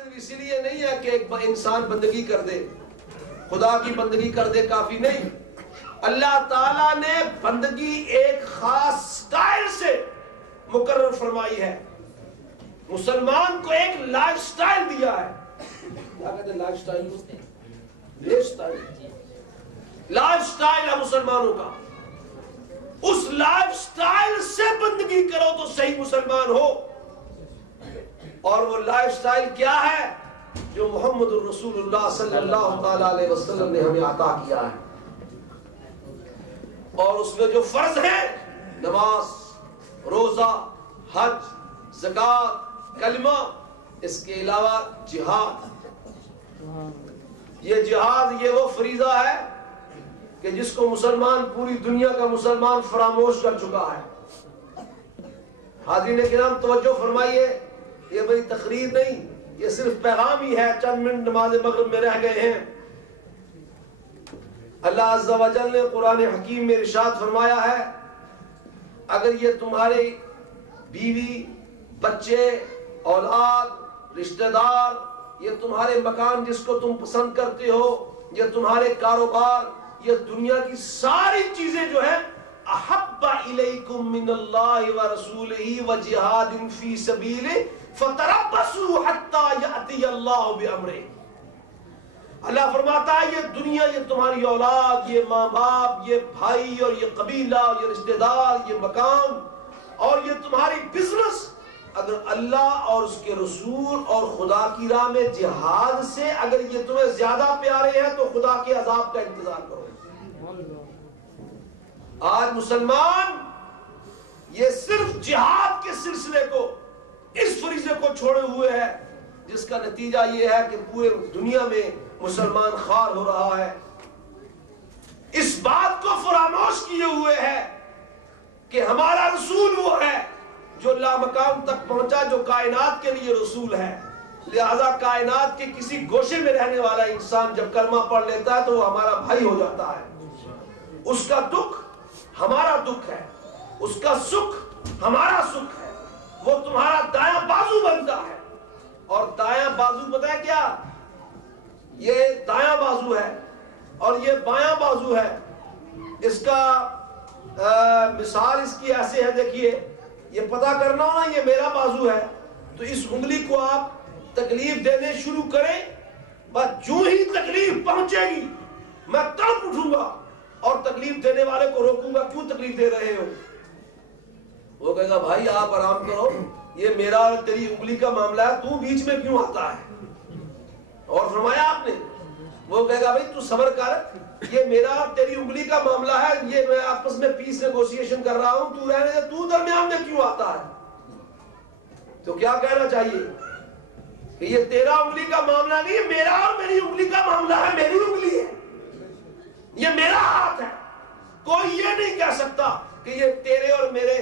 صرف اسی لیے نہیں ہے کہ ایک انسان بندگی کر دے، خدا کی بندگی کر دے کافی نہیں، اللہ تعالیٰ نے بندگی ایک خاص سٹائل سے مقرر فرمائی ہے، مسلمان کو ایک لائف سٹائل دیا ہے۔ کیا کہتے ہیں لائف سٹائل؟ لائف سٹائل ہے مسلمانوں کا، اس لائف سٹائل سے بندگی کرو تو صحیح مسلمان ہو۔ اور وہ لائف سٹائل کیا ہے؟ جو محمد الرسول اللہ صلی اللہ تعالی علیہ وسلم نے ہمیں عطا کیا ہے، اور اس میں جو فرض ہیں نماز، روزہ، حج، زکوٰۃ، کلمہ، اس کے علاوہ جہاد۔ یہ جہاد یہ وہ فریضہ ہے کہ جس کو مسلمان، پوری دنیا کا مسلمان فراموش کر چکا ہے۔ حاضرین کرام توجہ فرمائیے، یہ بھئی تقریر نہیں، یہ صرف پیغام ہی ہے، چند منٹ نماز مغرب میں رہ گئے ہیں۔ اللہ عز و جل نے قرآن حکیم میں ارشاد فرمایا ہے، اگر یہ تمہارے بیوی، بچے، اولاد، رشتہ دار، یہ تمہارے مکان جس کو تم پسند کرتے ہو، یہ تمہارے کاروبار، یہ دنیا کی ساری چیزیں جو ہیں، احب الیکم من اللہ ورسولہ وجہاد فی سبیلہ فتربصوا حتی یأتی اللہ بامرہ۔ اللہ فرماتا ہے یہ دنیا، یہ تمہاری اولاد، یہ ماں باپ، یہ بھائی اور یہ قبیلہ، یہ رشتہ دار، یہ مکان اور یہ تمہاری بزنس، اگر اللہ اور اس کے رسول اور خدا کی راہ میں جہاد سے اگر یہ تمہیں زیادہ پیارے ہیں تو خدا کے عذاب کا انتظار کرو۔ آج مسلمان یہ صرف جہاد کے سلسلے کو، اس فریضے کو چھوڑے ہوئے ہے، جس کا نتیجہ یہ ہے کہ پورے دنیا میں مسلمان خوار ہو رہا ہے۔ اس بات کو فراموش کیے ہوئے ہے کہ ہمارا رسول وہ ہے جو لامکان تک پہنچا، جو کائنات کے لیے رسول ہے، لہذا کائنات کے کسی گوشے میں رہنے والا انسان جب کلمہ پڑھ لیتا ہے تو وہ ہمارا بھائی ہو جاتا ہے۔ اس کا دکھ ہمارا دکھ ہے، اس کا سکھ ہمارا سکھ ہے، وہ تمہارا دایاں بازو بنتا ہے۔ اور دایاں بازو پتہ ہے کیا؟ یہ دایاں بازو ہے اور یہ بایاں بازو ہے۔ اس کا مثال اس کی ایسے ہے، دیکھیے یہ پتہ کرنا ہو نا یہ میرا بازو ہے تو اس انگلی کو آپ تکلیف دینے شروع کریں، بس جو ہی تکلیف پہنچے گی میں تڑپ اٹھوں گا اور تکلیف دینے والے کو روکوں گا، کیوں تکلیف دے رہے ہو؟ وہ کہے گا بھائی آپ آرام کرو، یہ میرا اور تیری انگلی کا معاملہ ہے، تو بیچ میں کیوں آتا ہے؟ اور فرمایا آپ نے، وہ کہے گا بھائی تو صبر کر، یہ میرا اور تیری انگلی کا معاملہ ہے، یہ میں آپس میں پیس نیگوشیشن کر رہا ہوں، تو رہنے دے، تو درمیان میں کیوں آتا ہے؟ تو کیا کہنا چاہیے کہ یہ تیرا انگلی کا معاملہ نہیں ہے، میرا اور میری انگلی کا معاملہ ہے، میری انگلی ہے، یہ میرا ہاتھ ہے۔ کوئی یہ نہیں کہہ سکتا کہ یہ تیرے اور میرے،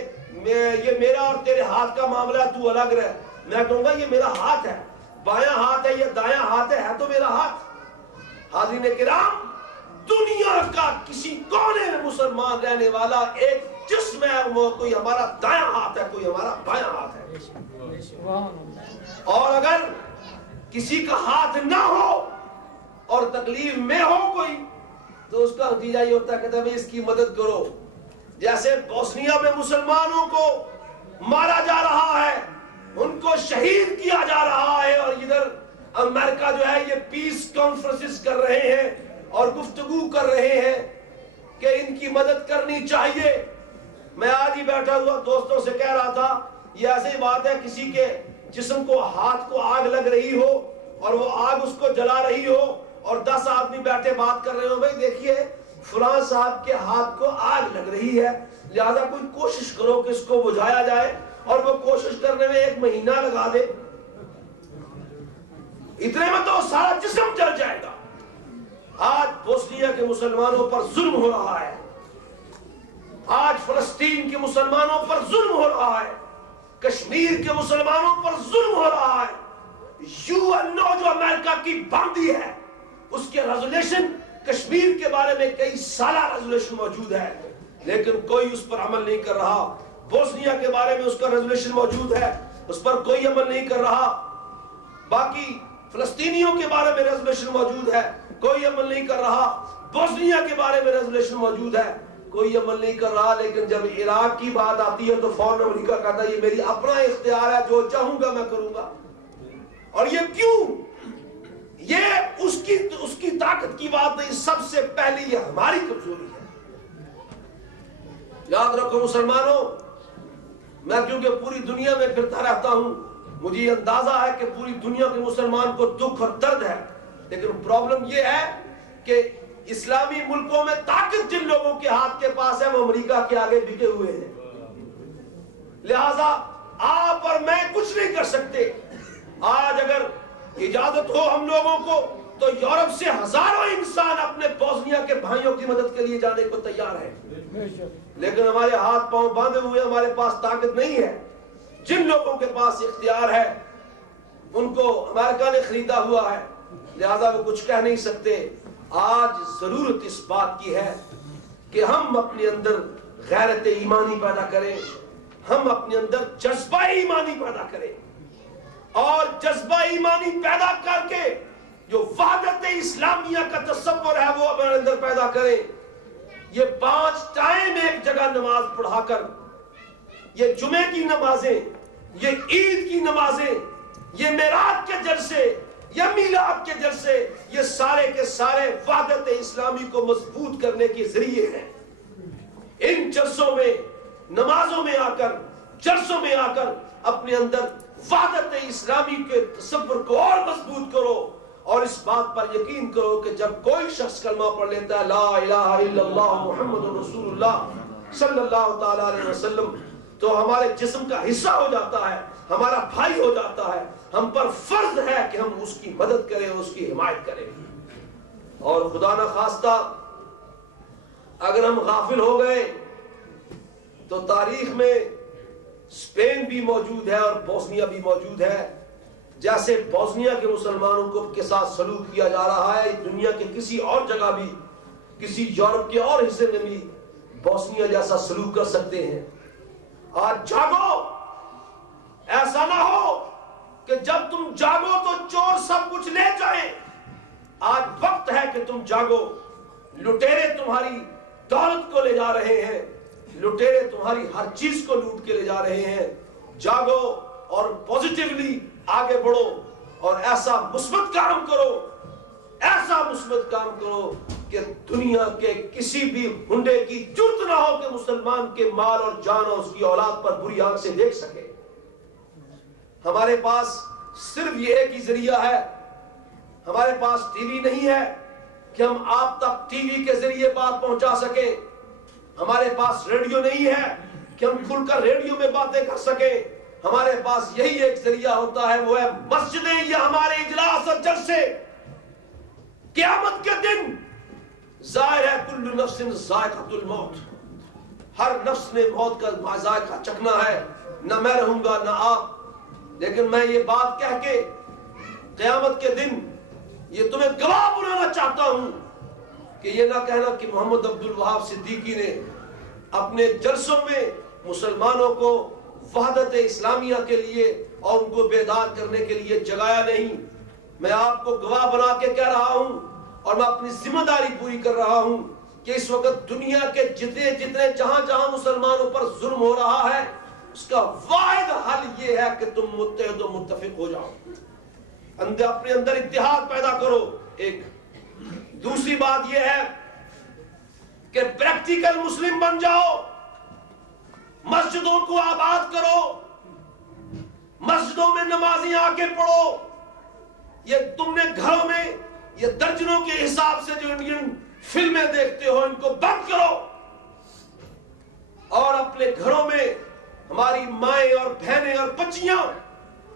یہ میرا اور تیرے ہاتھ کا معاملہ ہے، تو الگ رہ۔ میں کہوں گا یہ میرا ہاتھ ہے، بایاں ہاتھ ہے، یہ دایاں ہاتھ ہے تو میرا ہاتھ۔ حاضرین کرام، دنیا کا کسی کونے میں مسلمان رہنے والا ایک جسم ہے، وہ کوئی ہمارا دایاں ہاتھ ہے، کوئی ہمارا بایاں ہاتھ ہے۔ اور اگر کسی کا ہاتھ نہ ہو اور تکلیف میں ہو کوئی تو اس کا نتیجہ یہ ہوتا ہے کہ تمہیں اس کی مدد کرو۔ جیسے بوسنیا میں مسلمانوں کو مارا جا رہا ہے، ان کو شہید کیا جا رہا ہے، اور ادھر امریکہ جو ہے یہ پیس کانفرنسز کر رہے ہیں اور گفتگو کر رہے ہیں کہ ان کی مدد کرنی چاہیے۔ میں آج ہی بیٹھا ہوا دوستوں سے کہہ رہا تھا یہ ایسی بات ہے کسی کے جسم کو، ہاتھ کو آگ لگ رہی ہو اور وہ آگ اس کو جلا رہی ہو اور 10 آدمی بیٹھے بات کر رہے ہو، بھائی دیکھیے فلاں صاحب کے ہاتھ کو آگ لگ رہی ہے، لہذا کوئی کوشش کرو کہ اس کو بجھایا جائے، اور وہ کوشش کرنے میں 1 مہینہ لگا دے، اتنے میں تو سارا جسم جل جائے گا۔ آج بوسنیا کے مسلمانوں پر ظلم ہو رہا ہے، آج فلسطین کے مسلمانوں پر ظلم ہو رہا ہے، کشمیر کے مسلمانوں پر ظلم ہو رہا ہے۔ UN جو امریکہ کی باندھی ہے، اس کے ریزولوشن کشمیر کے بارے میں کئی سالہ ریزولوشن موجود ہے، لیکن کوئی اس پر عمل نہیں کر رہا۔ بوسنیا کے بارے میں اس کا ریزولوشن موجود ہے، اس پر کوئی عمل نہیں کر رہا۔ باقی فلسطینیوں کے بارے میں ریزولوشن موجود ہے، کوئی عمل نہیں کر رہا. بوسنیا کے بارے میں ریزولوشن موجود ہے، کوئی عمل نہیں کر رہا. لیکن جب عراق کی بات آتی ہے تو فوراً امریکہ کہتا ہے یہ میری اپنا اختیار ہے، جو چاہوں گا میں کروں گا. اور یہ کیوں؟ یہ اس کی طاقت کی بات نہیں، سب سے پہلی یہ ہماری کمزوری ہے. یاد رکھو مسلمانوں، میں کیونکہ پوری دنیا میں پھرتا رہتا ہوں، مجھے یہ اندازہ ہے کہ پوری دنیا کے مسلمان کو دکھ اور درد ہے. لیکن پرابلم یہ ہے کہ اسلامی ملکوں میں طاقت جن لوگوں کے ہاتھ کے پاس ہے وہ امریکہ کے آگے بکے ہوئے ہیں. لہذا آپ اور میں کچھ نہیں کر سکتے. آج اگر اجازت ہو ہم لوگوں کو تو یورپ سے ہزاروں انسان اپنے بوسنیا کے بھائیوں کی مدد کے لیے جانے کو تیار ہے. لیکن ہمارے ہاتھ پاؤں باندھے ہوئے، ہمارے پاس طاقت نہیں ہے. جن لوگوں کے پاس اختیار ہے ان کو امریکہ نے خریدا ہوا ہے، لہذا وہ کچھ کہہ نہیں سکتے. آج ضرورت اس بات کی ہے کہ ہم اپنے اندر غیرت ایمانی پیدا کریں، ہم اپنے اندر جذبہ ایمانی پیدا کریں، اور جذبہ ایمانی پیدا کر کے جو وحدت اسلامیہ کا تصور ہے وہ اپنے اندر پیدا کریں. یہ 5 ٹائم ایک جگہ نماز پڑھا کر، یہ جمعے کی نمازیں، یہ عید کی نمازیں، یہ معراج کے جلسے، یہ میلاد کے جلسے، یہ سارے کے سارے وحدت اسلامی کو مضبوط کرنے کے ذریعے ہیں. ان جلسوں میں، نمازوں میں آ کر، جلسوں میں آ کر اپنے اندر وحدت اسلامی کے تصور کو اور مضبوط کرو. اور اس بات پر یقین کرو کہ جب کوئی شخص کلمہ پڑھ لیتا ہے لا الہ الا اللہ محمد رسول اللہ صلی اللہ تعالی علیہ وسلم، تو ہمارے جسم کا حصہ ہو جاتا ہے، ہمارا بھائی ہو جاتا ہے. ہم پر فرض ہے کہ ہم اس کی مدد کریں، اس کی حمایت کریں. اور خدا نہ خواستہ اگر ہم غافل ہو گئے تو تاریخ میں اسپین بھی موجود ہے اور بوسنیا بھی موجود ہے. جیسے بوسنیا کے مسلمانوں کے ساتھ سلوک کیا جا رہا ہے، دنیا کے کسی اور جگہ بھی، کسی یورپ کے اور حصے میں بھی بوسنیا جیسا سلوک کر سکتے ہیں. آج جاگو، ایسا نہ ہو کہ جب تم جاگو تو چور سب کچھ لے جائیں. آج وقت ہے کہ تم جاگو. لٹیرے تمہاری دولت کو لے جا رہے ہیں، لٹیرے تمہاری ہر چیز کو لوٹ کے لے جا رہے ہیں. جاگو اور پوزیٹیولی آگے بڑھو اور ایسا مثبت کام کرو، ایسا مثبت کام کرو کہ دنیا کے کسی بھی ہنڈے کی جرت نہ ہو کہ مسلمان کے مال اور جان اور اس کی اولاد پر بری آنکھ سے دیکھ سکے. ہمارے پاس صرف یہ ایک ہی ذریعہ ہے. ہمارے پاس ٹی وی نہیں ہے کہ ہم آپ تک ٹی وی کے ذریعے بات پہنچا سکیں. ہمارے پاس ریڈیو نہیں ہے کہ ہم کھل کر ریڈیو میں باتیں کر سکیں. ہمارے پاس یہی ایک ذریعہ ہوتا ہے، وہ ہے مسجدیں یا ہمارے اجلاس اور جلسے. قیامت کے دن ظاہر ہے کل نفس ذائقۃ الموت، ہر نفس نے موت کا ذائقہ چکھنا ہے، نہ میں رہوں گا نہ آپ. لیکن میں یہ بات کہہ کے قیامت کے دن یہ تمہیں گواہ بنانا چاہتا ہوں کہ یہ نہ کہنا کہ محمد عبد الوہاب صدیقی نے اپنے جلسوں میں مسلمانوں کو وحدت اسلامیہ کے لیے اور ان کو بیدار کرنے کے لیے جگایا نہیں. میں آپ کو گواہ بنا کے کہہ رہا ہوں اور میں اپنی ذمہ داری پوری کر رہا ہوں کہ اس وقت دنیا کے جتنے جہاں جہاں مسلمانوں پر ظلم ہو رہا ہے اس کا واحد حل یہ ہے کہ تم متحد و متفق ہو جاؤ، اپنے اندر اتحاد پیدا کرو. ایک دوسری بات یہ ہے کہ پریکٹیکل مسلم بن جاؤ. مسجدوں کو آباد کرو، مسجدوں میں نمازیں آ کے پڑھو. یہ تم نے گھروں میں یہ درجنوں کے حساب سے جو انڈین فلمیں دیکھتے ہو ان کو بند کرو، اور اپنے گھروں میں ہماری مائیں اور بہنیں اور بچیاں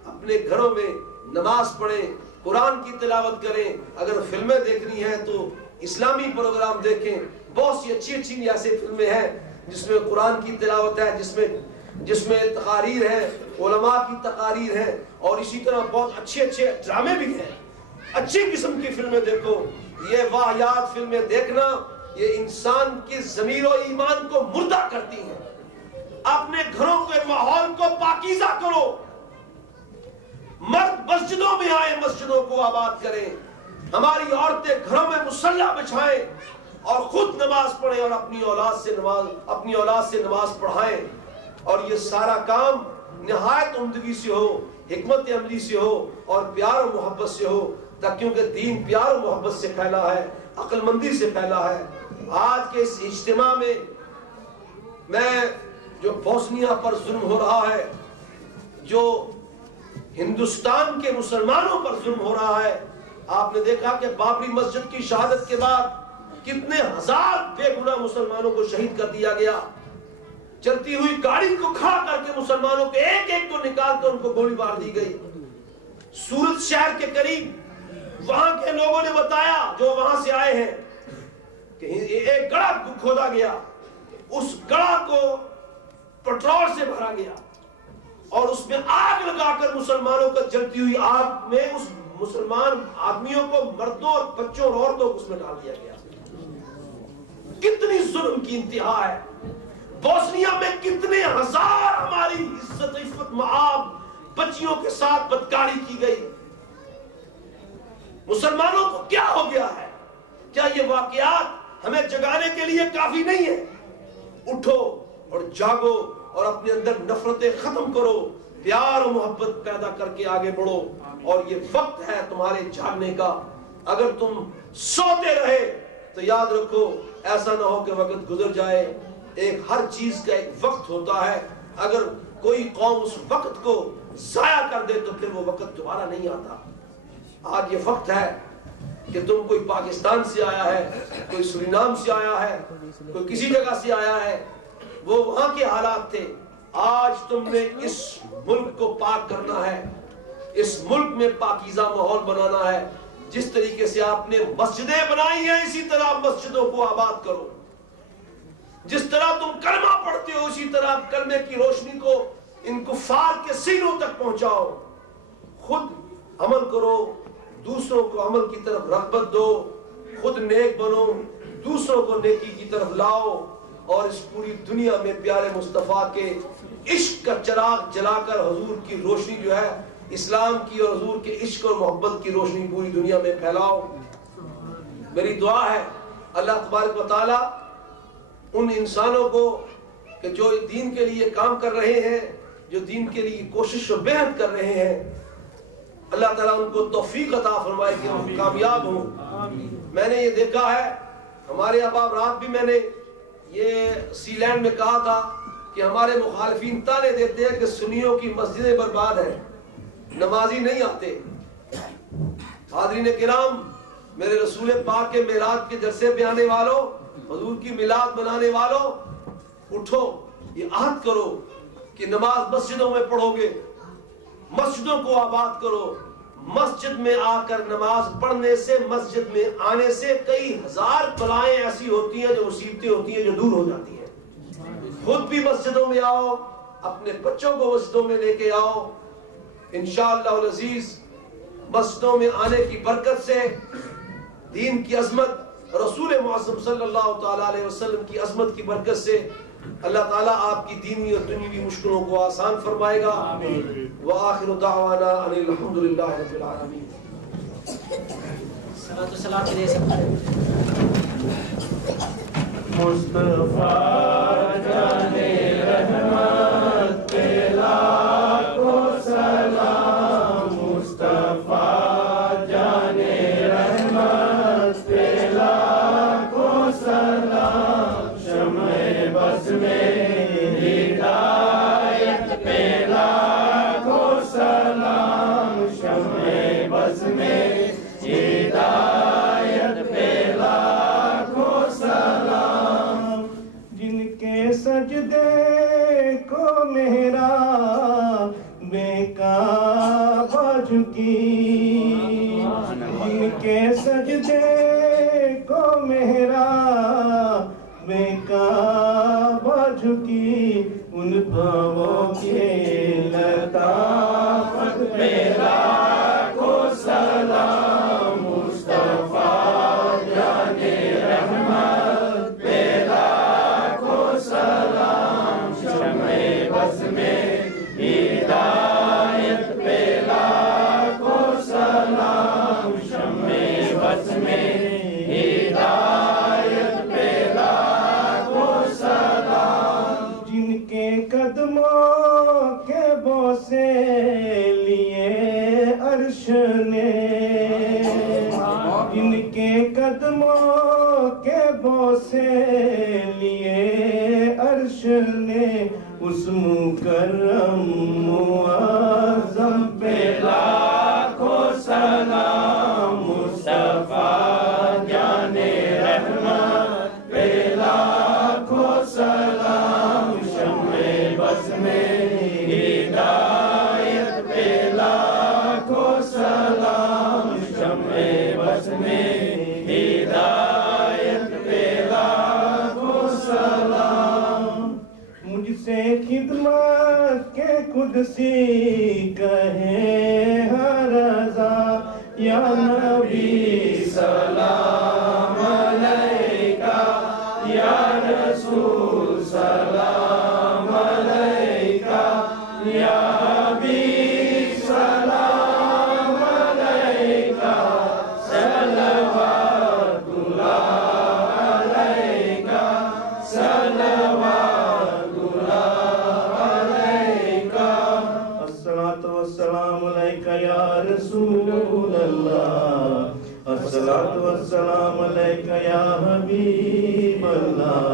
اپنے گھروں میں نماز پڑھیں، قرآن کی تلاوت کریں. اگر فلمیں دیکھنی ہیں تو اسلامی پروگرام دیکھیں. بہت سی اچھی اچھی ایسی فلمیں ہیں جس میں قرآن کی تلاوت ہے، جس میں تقاریر ہے، علماء کی تقاریر ہے، اور اسی طرح بہت اچھے اچھے ڈرامے بھی ہیں. اچھی قسم کی فلمیں دیکھو. یہ واہیات فلمیں دیکھنا یہ انسان کی ضمیر و ایمان کو مردہ کرتی ہیں. اپنے گھروں کے ماحول کو پاکیزہ کرو. مرد مسجدوں میں آئیں, مسجدوں کو آباد کریں, ہماری عورتیں گھروں میں مصلی بچھائیں اور خود نماز پڑھیں اور اپنی اولاد سے نماز پڑھائیں. اور یہ سارا کام نہایت عمدگی سے ہو, حکمت عملی سے ہو اور پیار و محبت سے ہو, کیونکہ دین پیار و محبت سے پھیلا ہے, عقل مندی سے پھیلا ہے. آج کے اس اجتماع میں جو بوسنیا پر ظلم ہو رہا ہے, جو ہندوستان کے مسلمانوں پر ظلم ہو رہا ہے, آپ نے دیکھا کہ بابری مسجد کی شہادت کے بعد کتنے ہزار بے گناہ مسلمانوں کو شہید کر دیا گیا. چلتی ہوئی گاڑی کو کھڑا کر کے مسلمانوں کے ایک ایک کو نکال کر ان کو گولی مار دی گئی. سورت شہر کے قریب وہاں کے لوگوں نے بتایا جو وہاں سے آئے ہیں کہ ایک گڑھا کھودا گیا, اس گڑھا کو پٹرول سے بھرا گیا اور اس میں آگ لگا کر مسلمانوں کا جلتی ہوئی آگ میں اس مسلمان آدمیوں کو, مردوں اور بچوں اور عورتوں کو اس میں ڈال دیا گیا. کتنی ظلم کی انتہا ہے. بوسنیا میں کتنے ہزار ہماری عزت عفت معاب بچیوں کے ساتھ بدکاری کی گئی. مسلمانوں کو کیا ہو گیا ہے؟ کیا یہ واقعات ہمیں جگانے کے لیے کافی نہیں ہے؟ اٹھو اور جاگو اور اپنے اندر نفرتیں ختم کرو, پیار و محبت پیدا کر کے آگے بڑھو. اور یہ وقت ہے تمہارے جاگنے کا. اگر تم سوتے رہے تو یاد رکھو ایسا نہ ہو کہ وقت گزر جائے. ہر چیز کا ایک وقت ہوتا ہے. اگر کوئی قوم اس وقت کو ضائع کر دے تو پھر وہ وقت دوبارہ نہیں آتا. آج یہ وقت ہے کہ تم, کوئی پاکستان سے آیا ہے, کوئی سورینام سے آیا ہے, کوئی کسی جگہ سے آیا ہے, وہ وہاں کے حالات تھے. آج تم نے اس ملک کو پاک کرنا ہے, اس ملک میں پاکیزہ ماحول بنانا ہے. جس طریقے سے آپ نے مسجدیں بنائی ہیں اسی طرح مسجدوں کو آباد کرو. جس طرح تم کلمہ پڑھتے ہو اسی طرح کلمے کی روشنی کو ان کفار کے سینوں تک پہنچاؤ. خود عمل کرو, دوسروں کو عمل کی طرف رغبت دو, خود نیک بنو, دوسروں کو نیکی کی طرف لاؤ, اور اس پوری دنیا میں پیارے مصطفیٰ کے عشق کا چراغ جلا کر حضور کی روشنی جو ہے اسلام کی اور حضور کے عشق اور محبت کی روشنی پوری دنیا میں پھیلاؤ. میری دعا ہے اللہ تبارک و تعالی ان انسانوں کو کہ جو دین کے لیے کام کر رہے ہیں, جو دین کے لیے کوشش و محنت کر رہے ہیں, اللہ تعالیٰ ان کو توفیق عطا فرمائے کہ ہم کامیاب ہوں. میں نے یہ دیکھا ہے, ہمارے احباب رات بھی میں نے یہ سی لینڈ میں کہا تھا کہ ہمارے مخالفین تانے دیتے ہیں کہ سنیوں کی مسجدیں برباد ہیں, نمازی نہیں آتے. حاضرین کرام, میرے رسول پاک کے معراج کے جلسے پہ آنے والوں, حضور کی میلاد منانے والوں, اٹھو, یہ عہد کرو کہ نماز مسجدوں میں پڑھو گے, مسجدوں کو آباد کرو. مسجد میں آ کر نماز پڑھنے سے, مسجد میں آنے سے کئی ہزار بلائیں ایسی ہوتی ہیں, جو مصیبتیں ہوتی ہیں جو دور ہو جاتی ہیں. خود بھی مسجدوں میں آؤ, اپنے بچوں کو مسجدوں میں لے کے آؤ. انشاءاللہ العزیز مسجدوں میں آنے کی برکت سے دین کی عظمت, رسول معظم صلی اللہ تعالی علیہ وسلم کی عظمت کی برکت سے اللہ تعالیٰ آپ کی دینی اور دنیوی مشکلوں کو آسان فرمائے گا. وآخر دعوانا ان الحمدللہ رب العالمین. صلاۃ و سلام کے لیے مصطفیٰ جانے رحمت پہ لاکھوں سلام, مصطفیٰ جانے رحمت پہ لاکھوں سلام, شمع بس میں ہدایت پہ لاکھوں سلام, شمع بس میں ہدایت پہ لاکھوں سلام. جن کے سجدے کو محراب بے کعبہ جھکی, جن کے سجدے کو محراب بے کعبہ جھکی, ان پاؤں کے لطافت پہ لاکھوں سلام, مصطفیٰ جانے رحمت پہ لاکھوں سلام, شمع بس میں ہدایت پہ لاکھوں بوسے لیے عرش نے، ان کے قدموں کے بوسے لیے عرش نے، اس مکرم معظم پہ لاکھوں سلام، مصطفیٰ جان رحمت پہ لاکھوں سلام، شمع بس میں ہدایت پہ لاکھوں سلام، شمع بس میں ہدایت پہ لاکھوں سلام، مجھ سے خدمت کے قدسی کہے ہر رضا، یا نبی سلام علیکہ، یا رسول سلام علیکہ، یا حبیب سلام علیکہ، صلوات اللہ علیکہ، صلوات اللہ علیکہ، الصلاۃ والسلام علیکہ یا رسول اللہ، الصلاۃ والسلام علیکہ یا حبیب اللہ،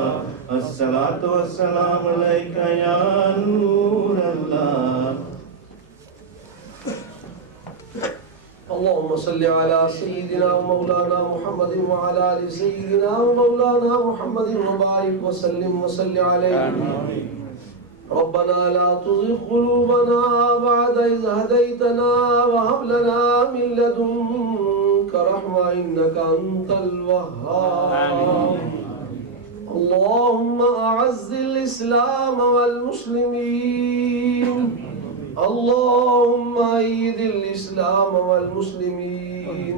الصلاۃ والسلام علیکہ یا نور اللہ۔ اللهم صل على سيدنا ومولانا محمد وعلى آل سيدنا ومولانا محمد وبارك وسلم وصل عليه، ربنا لا تزغ قلوبنا بعد إذ هديتنا وهب لنا من لدنك رحمة إنك أنت الوهاب، اللهم أعز الإسلام والمسلمين، اللهم أيد الإسلام والمسلمين،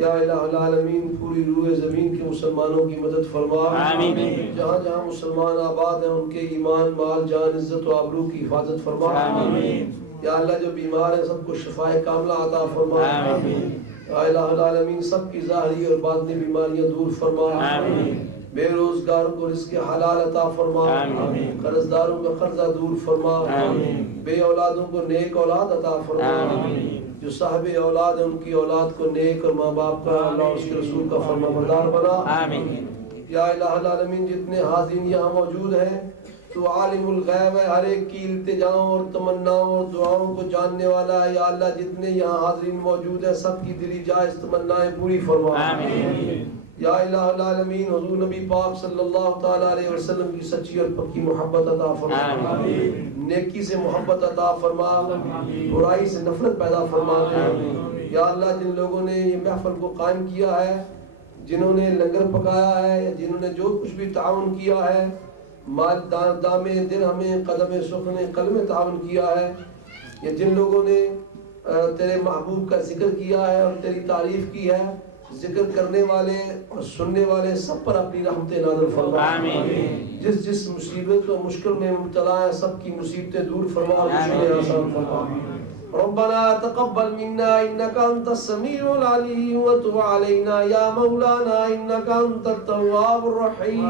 یا الہ العالمین پوری روح زمین کے مسلمانوں کی مدد فرما، آمین، جہاں جہاں مسلمان آباد ہیں ان کے ایمان، مال، جان، عزت و آبرو کی حفاظت فرما، آمین، یا اللہ جو بیمار ہیں سب کو شفائے کاملہ عطا فرما، آمین، یا الہ العالمین سب کی ظاہری اور باطنی بیماریاں دور فرما، آمین، بے روزگاروں کو رزق حلال عطا فرما، آمین، قرض داروں کا قرضہ دور فرما، آمین، بے اولادوں کو نیک اولاد عطا فرما، آمین، جو صاحب اولاد ہیں ان کی اولاد کو نیک اور ماں باپ کا اللہ اور اس کے رسول کا فرما بردار بنا، آمین، یا الہ العالمین جتنے حاضرین یہاں موجود ہیں تو عالم الغیب ہے، ہر ایک کی التجاؤں اور تمناؤں اور دعاؤں کو جاننے والا ہے، یا اللہ جتنے یہاں حاضرین موجود ہیں سب کی دلی جائز تمنائیں پوری فرما، آمین، یا الہ العالمین حضور نبی پاک صلی اللہ تعالیٰ علیہ وسلم کی سچی اور پکی محبت عطا فرما، نیکی سے محبت عطا فرما، برائی سے نفرت پیدا فرما دے، یا اللہ جن لوگوں نے یہ محفل کو قائم کیا ہے، جنہوں نے لنگر پکایا ہے، جنہوں نے جو کچھ بھی تعاون کیا ہے، مال دامے درہمیں قدم سخن قلم تعاون کیا ہے، یا جن لوگوں نے تیرے محبوب کا ذکر کیا ہے اور تیری تعریف کی ہے، ذکر کرنے والے اور سننے والے سب پر اپنی رحمت نازل فرما، آمین، جس جس مصیبت و مشکل میں مبتلا ہے سب کی مصیبتیں دور فرما اور مشکلیں آسان فرما، ربنا تقبل منا انك انت السميع العليم وتب علينا يا مولانا انك انت التواب الرحيم،